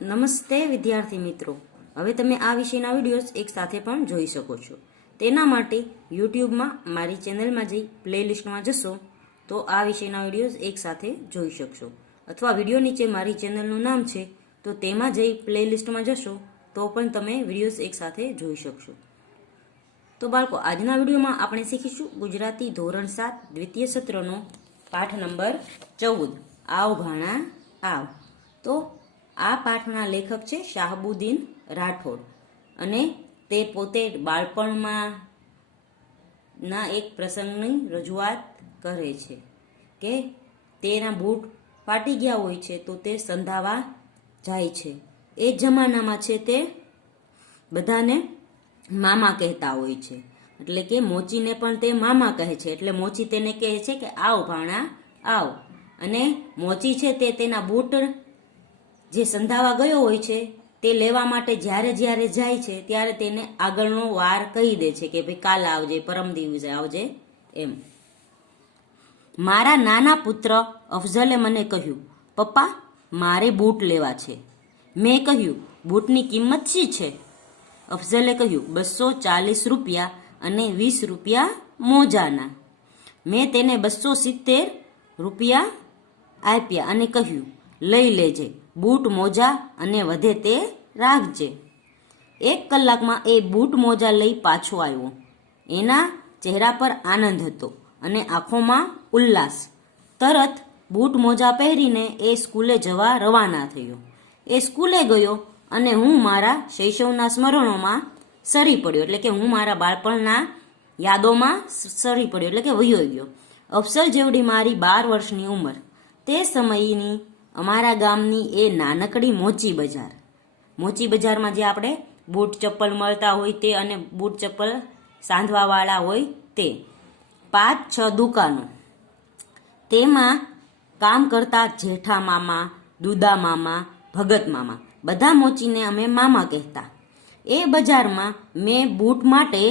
નમસ્તે વિદ્યાર્થી મિત્રો, હવે તમે આ વિષયના વિડીયોઝ એક સાથે પણ જોઈ શકો છો. તેના માટે યુટ્યુબમાં મારી ચેનલમાં જઈ પ્લેલિસ્ટમાં જશો તો આ વિષયના વિડીયોઝ એક સાથે જોઈ શકશો, અથવા વિડીયો નીચે મારી ચેનલનું નામ છે તો તેમાં જઈ પ્લેલિસ્ટમાં જશો તો પણ તમે વિડીયોઝ એક સાથે જોઈ શકશો. તો બાળકો, આજના વિડીયોમાં આપણે શીખીશું ગુજરાતી ધોરણ 7 દ્વિતીય સત્રનો પાઠ નંબર 14 આવ ભાણા આવ. તો આ પાઠના લેખક છે શાહબુદ્દીન રાઠોડ, અને તે પોતે બાળપણમાં ના એક પ્રસંગની રજૂઆત કરે છે કે તેના બૂટ ફાટી ગયા હોય છે તો તે સંધાવા જાય છે. એ જમાનામાં છે તે બધાને મામા કહેતા હોય છે, એટલે કે મોચીને પણ તે મામા કહે છે. એટલે મોચી તેને કહે છે કે આવ ભાણા આવ, અને મોચી છે તે તેના બૂટ જે સંધાવા ગયો હોય છે તે લેવા માટે જ્યારે જ્યારે જાય છે ત્યારે તેને આગળનો વાર કહી દે છે કે ભાઈ કાલ આવજે, પરમ દિવસે આવજે એમ. મારા નાના પુત્ર અફઝલે મને કહ્યું, પપ્પા મારે બૂટ લેવા છે. મેં કહ્યું, બૂટની કિંમત શી છે? અફઝલે કહ્યું, 240 રૂપિયા અને 20 રૂપિયા મોજાના. મેં તેને 270 રૂપિયા આપ્યા અને કહ્યું, લઈ લેજે, બૂટ મોજા અને વધે તે રાખજે. 1 કલાકમાં એ બૂટ મોજા લઈ પાછો આવ્યો. એના ચહેરા પર આનંદ હતો અને આંખોમાં ઉલ્લાસ. તરત બૂટ મોજા પહેરીને એ સ્કૂલે જવા રવાના થયો. એ સ્કૂલે ગયો અને હું મારા શૈશવના સ્મરણોમાં સરી પડ્યો, એટલે કે હું મારા બાળપણના યાદોમાં સરી પડ્યો, એટલે કે વયો ગયો. અફસલ જેવડી મારી 12 વર્ષની ઉંમર. તે સમયની અમારા ગામની એ નાનકડી મોચી બજાર. મોચી બજારમાં જે આપણે બૂટ ચપ્પલ મળતા હોય તે, અને બૂટ ચપ્પલ સાંધવાવાળા હોય તે 5-6 દુકાનો. તેમાં કામ કરતા જેઠા મામા, દુદા મામા, ભગત મામા, બધા મોચીને અમે મામા કહેતા. એ બજારમાં મેં બૂટ માટે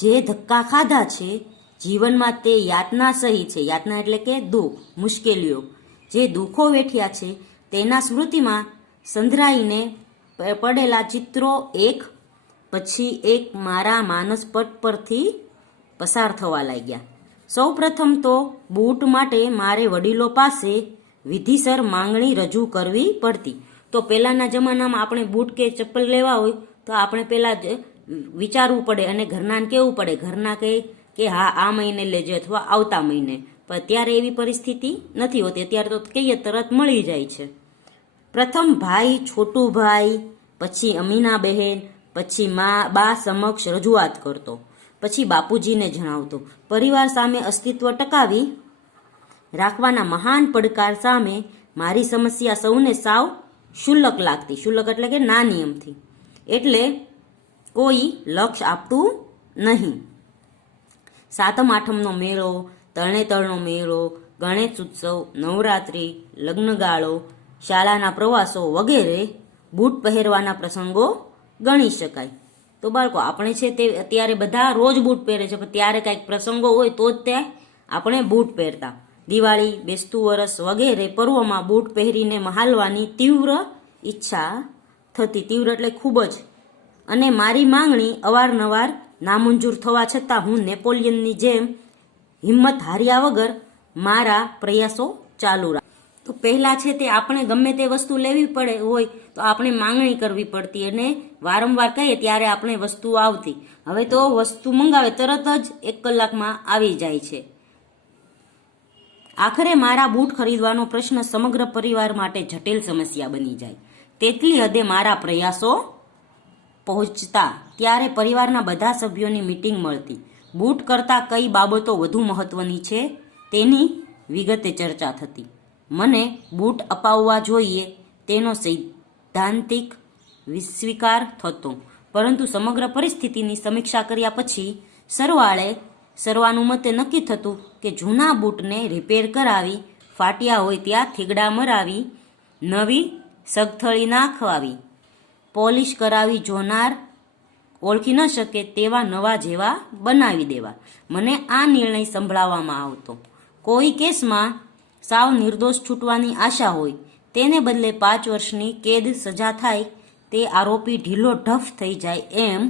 જે ધક્કા ખાધા છે જીવનમાં તે યાતના સહી છે. યાતના એટલે કે દુઃખ, મુશ્કેલીઓ, જે દુઃખો વેઠ્યા છે તેના સ્મૃતિમાં સંધરાઈને પડેલા ચિત્રો એક પછી એક મારા માનસપટ પરથી પસાર થવા લાગ્યા. સૌ પ્રથમ તો બૂટ માટે મારે વડીલો પાસે વિધિસર માંગણી રજૂ કરવી પડતી. તો પહેલાંના જમાનામાં આપણે બૂટ કે ચપ્પલ લેવા હોય તો આપણે પહેલાં વિચારવું પડે અને ઘરનાને કહેવું પડે. ઘરના કહે કે હા આ મહિને લેજો અથવા આવતા મહિને, પણ ત્યારે એવી પરિસ્થિતિ નથી હોતી. અત્યારે તો કહીએ તરત મળી જાય છે. પ્રથમ ભાઈ છોટુભાઈ, પછી અમીના બહેન, પછી બા સમક્ષ રજૂઆત કરતો, પછી બાપુજીને જણાવતો. પરિવાર સામે અસ્તિત્વ ટકાવી રાખવાના મહાન પડકાર સામે મારી સમસ્યા સૌને સાવ શુલ્લક લાગતી. શુલ્લક એટલે કે નાની અમથી, એટલે કોઈ લક્ષ આપતું નહીં. 7મ 8મનો મેળો, તરણેતરનો મેળો, ગણેશ ઉત્સવ, નવરાત્રિ, લગ્નગાળો, શાળાના પ્રવાસો વગેરે બૂટ પહેરવાના પ્રસંગો ગણી શકાય. તો બાળકો, આપણે છે તે અત્યારે બધા રોજ બૂટ પહેરે છે, પણ ત્યારે કાંઈક પ્રસંગો હોય તો જ ત્યાં આપણે બૂટ પહેરતા. દિવાળી, બેસતું વરસ વગેરે પર્વોમાં બૂટ પહેરીને મહાલવાની તીવ્ર ઈચ્છા થતી. તીવ્ર એટલે ખૂબ જ. અને મારી માંગણી અવારનવાર નામંજૂર થવા છતાં હું નેપોલિયનની જેમ હિંમત હાર્યા વગર મારા પ્રયાસો ચાલુ રાખ્યા. તો પહેલાં છે તે આપણે ગમે તે વસ્તુ લેવી પડે હોય તો આપણે માંગણી કરવી પડતી, અને વારંવાર કહીએ ત્યારે આપણે વસ્તુ આવતી. હવે તો વસ્તુ મંગાવે તરત જ 1 કલાકમાં આવી જાય છે. આખરે મારા બૂટ ખરીદવાનો પ્રશ્ન સમગ્ર પરિવાર માટે જટિલ સમસ્યા બની જાય. તેટલી હદે મારા પ્રયાસો પહોંચતા ત્યારે પરિવારના બધા સભ્યોની મીટિંગ મળતી. બૂટ કરતાં કઈ બાબતો વધુ મહત્વની છે તેની વિગતે ચર્ચા થતી. મને બૂટ અપાવવા જોઈએ તેનો સૈદ્ધાંતિક સ્વીકાર થતો, પરંતુ સમગ્ર પરિસ્થિતિની સમીક્ષા કર્યા પછી સર્વાનુમતે નક્કી થતું કે જૂના બૂટને રિપેર કરાવી, ફાટ્યા હોય ત્યાં થીગડા મરાવી, નવી સગથળી નાખવાવી, પોલિશ કરાવી, જોનાર ઓળખી ન શકે તેવા નવા જેવા બનાવી દેવા. મને આ નિર્ણય સંભળાવવામાં આવતો. કોઈ કેસમાં સાવ નિર્દોષ છૂટવાની આશા હોય તેને બદલે 5 વર્ષની કેદ સજા થાય, તે આરોપી ઢીલો ઢફ થઈ જાય એમ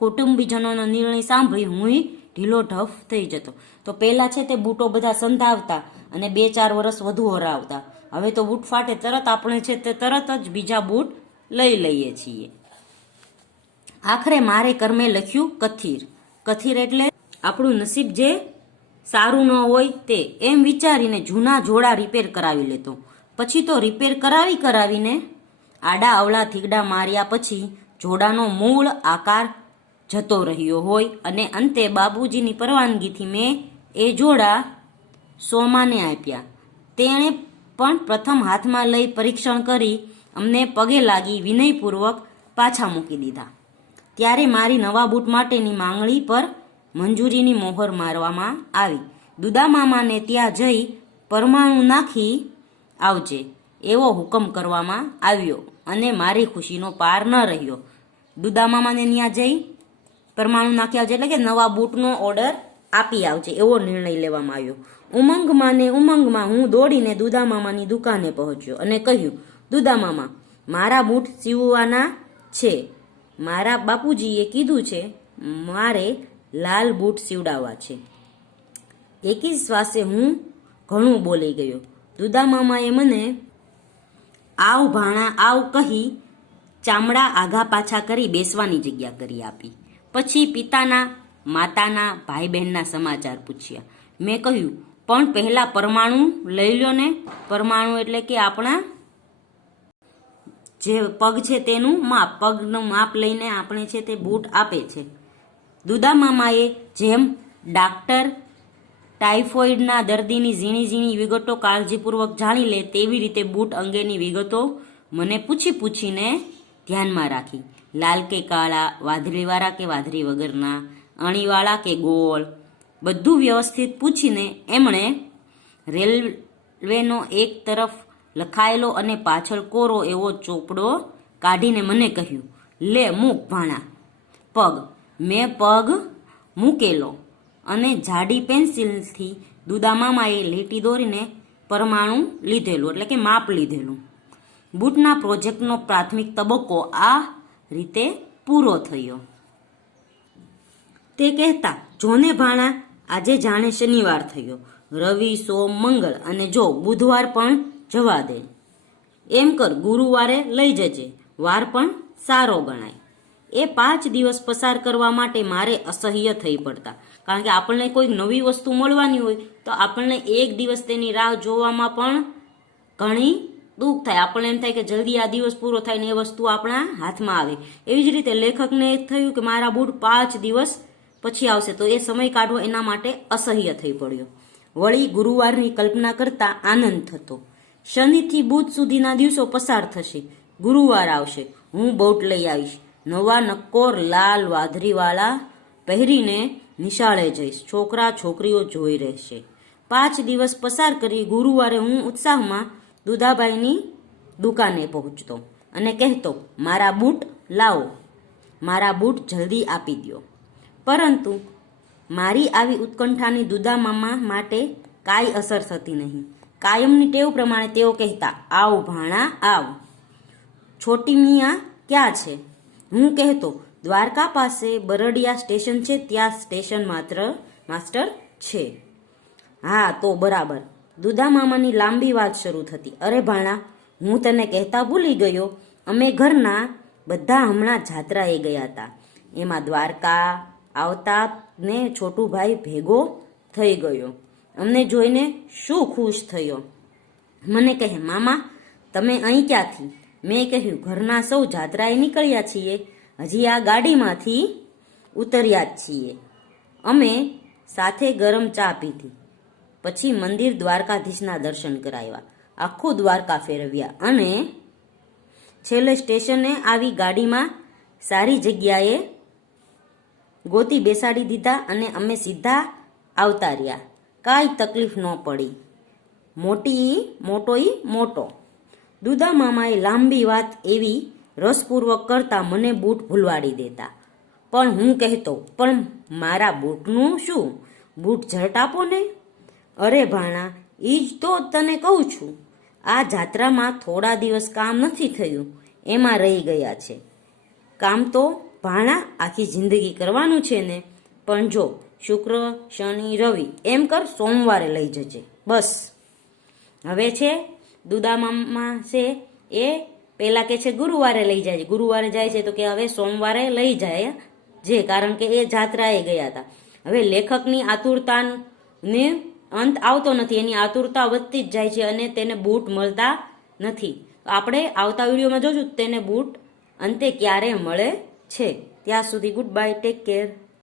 કુટુંબીજનોનો નિર્ણય સાંભળી હું ઢીલો ઢફ થઈ જતો. તો પહેલા છે તે બૂટો બધા સંધાવતા અને 2-4 વર્ષ વધુ હરાવતા. હવે તો બૂટ ફાટે તરત આપણે છે તે તરત જ બીજા બૂટ લઈ લઈએ છીએ. આખરે મારે કર્મે લખ્યું કથિર. કથિર એટલે આપણું નસીબ જે સારું ન હોય તે, એમ વિચારીને જૂના જોડા રિપેર કરાવી લેતો. પછી તો રિપેર કરાવીને આડા અવળા થીગડા માર્યા પછી જોડાનો મૂળ આકાર જતો રહ્યો હોય અને અંતે બાબુજીની પરવાનગીથી મેં એ જોડા સોમાને આપ્યા. તેણે પણ પ્રથમ હાથમાં લઈ પરીક્ષણ કરી અમને પગે લાગી વિનયપૂર્વક પાછા મૂકી દીધા. ત્યારે મારી નવા બૂટ માટેની માંગણી પર મંજૂરીની મોહર મારવામાં આવી. દુદા મામાને ત્યાં જઈ પરમાણુ નાખી આવજે એવો હુકમ કરવામાં આવ્યો અને મારી ખુશીનો પાર ન રહ્યો. દુદા મામાને ત્યાં જઈ પરમાણુ નાખી આવજે એટલે કે નવા બૂટનો ઓર્ડર આપી આવજે એવો નિર્ણય લેવામાં આવ્યો. ઉમંગમાં હું દોડીને દુદા મામાની દુકાને પહોંચ્યો અને કહ્યું, દુદા મામા, મારા બૂટ સીવવાના છે. મારા બાપુજીએ કીધું છે મારે લાલ બૂટ સીવડાવવા છે. એકી શ્વાસે હું ઘણું બોલી ગયો. દુદા મામાએ મને આવ ભાણા આવ કહી ચામડા આઘા પાછા કરી બેસવાની જગ્યા કરી આપી. પછી પિતાના, માતાના, ભાઈ બહેનના સમાચાર પૂછ્યા. મેં કહ્યું, પણ પહેલા પરમાણુ લઈ લો ને. પરમાણુ એટલે કે આપણા જે પગ છે તેનું માપ, પગનું માપ લઈને આપણે છે તે બૂટ આપે છે. દુદા મામાએ જેમ ડાક્ટર ટાઇફોઇડના દર્દીની ઝીણી ઝીણી વિગતો કાળજીપૂર્વક જાણી લે તેવી રીતે બૂટ અંગેની વિગતો મને પૂછીને ધ્યાનમાં રાખી. લાલ કે કાળા, વાદળીવાળા કે વાદળી વગરના, અણીવાળા કે ગોળ, બધું વ્યવસ્થિત પૂછીને એમણે રેલવેનો એક તરફ લખાયેલો અને પાછળ કોરો એવો ચોપડો કાઢીને મને કહ્યું, લે મૂક ભાણા પગ. મેં પગ મૂકેલો અને જાડી પેન્સિલથી દુદા મામાએ લીટી દોરીને પરમાણુ લીધેલું એટલે કે માપ લીધેલું. બૂટના પ્રોજેક્ટનો પ્રાથમિક તબક્કો આ રીતે પૂરો થયો. તે કહેતા, જોને ભાણા, આજે જાણે શનિવાર થયો, રવિ, સોમ, મંગળ અને જો બુધવાર પણ જવા દે. એમ કર, ગુરુવારે લઈ જજે, વાર પણ સારો ગણાય. એ 5 દિવસ પસાર કરવા માટે મારે અસહ્ય થઈ પડતા. કારણ કે આપણને કોઈક નવી વસ્તુ મળવાની હોય તો આપણને એક દિવસ તેની રાહ જોવામાં પણ ઘણી દુઃખ થાય. આપણને એમ થાય કે જલ્દી આ દિવસ પૂરો થાય ને એ વસ્તુ આપણા હાથમાં આવે. એવી જ રીતે લેખકને થયું કે મારા બૂટ 5 દિવસ પછી આવશે, તો એ સમય કાઢવો એના માટે અસહ્ય થઈ પડ્યો. વળી ગુરુવારની કલ્પના કરતા આનંદ થતો. શનિથી બુધ સુધીના દિવસો પસાર થશે, ગુરુવાર આવશે, હું બૂટ લઈ આવીશ, નવા નક્કોર લાલ વાદળીવાળા પહેરીને નિશાળે જઈશ, છોકરા છોકરીઓ જોઈ રહેશે. 5 દિવસ પસાર કરી ગુરુવારે હું ઉત્સાહમાં દુદાભાઈની દુકાને પહોંચતો અને કહેતો, મારા બૂટ લાવો, મારા બૂટ જલ્દી આપી દો. પરંતુ મારી આવી ઉત્કંઠાની દુદા મામા માટે કાંઈ અસર થતી નહીં. કાયમની ટેવ પ્રમાણે તેઓ કહેતા, આવ ભાણા આવ, છોટી મિયા ક્યાં છે? હું કહેતો, દ્વારકા પાસે બરડિયા સ્ટેશન છે, ત્યાં સ્ટેશન માસ્ટર છે. હા તો બરાબર. દુદા મામાની લાંબી વાત શરૂ થતી. અરે ભાણા, હું તને કહેતા ભૂલી ગયો, અમે ઘરના બધા હમણાં જાત્રાએ ગયા હતા. એમાં દ્વારકા આવતા ને છોટુભાઈ ભેગો થઈ ગયો. અમને જોઈને શું ખુશ થયો. મને કહે, મામા તમે અહીં ક્યાંથી? મેં કહ્યું, ઘરના સૌ જાત્રાએ નીકળ્યા છીએ, હજી આ ગાડીમાંથી ઉતર્યા જ છીએ. અમે સાથે ગરમ ચા પીધી, પછી મંદિર દ્વારકાધીશના દર્શન કરાવ્યા, આખું દ્વારકા ફેરવ્યા અને છેલ્લે સ્ટેશને આવી ગાડીમાં સારી જગ્યાએ ગોતી બેસાડી દીધા અને અમે સીધા આવતા રહ્યા. કાંઈ તકલીફ ન પડી. મોટો. દુદા મામાએ લાંબી વાત એવી રસપૂર્વક કરતા મને બૂટ ભૂલવાડી દેતા. પણ હું કહેતો, પણ મારા બૂટનું શું? બૂટ ઝટ આપો ને. અરે ભાણા, ઈ જ તો તને કહું છું, આ જાત્રામાં થોડા દિવસ કામ નથી થયું, એમાં રહી ગયા છે. કામ તો ભાણા આખી જિંદગી કરવાનું છે ને, પણ જો શુક્ર, શનિ, રવિ એમ કર સોમવારે લઈ જજે બસ. હવે છે દુદામામા છે એ પેલા કે છે ગુરુવારે લઈ જાય, ગુરુવારે જાય છે તો કે હવે સોમવારે લઈ જાય જે, કારણ કે એ જાત્રાએ ગયા હતા. હવે લેખકની આતુરતાને અંત આવતો નથી, એની આતુરતા વધતી જ જાય છે અને તેને બૂટ મળતા નથી. આપણે આવતા વિડીયોમાં જોશું તેને બૂટ અંતે ક્યારે મળે છે. ત્યાં સુધી ગુડ બાય, ટેક કેર.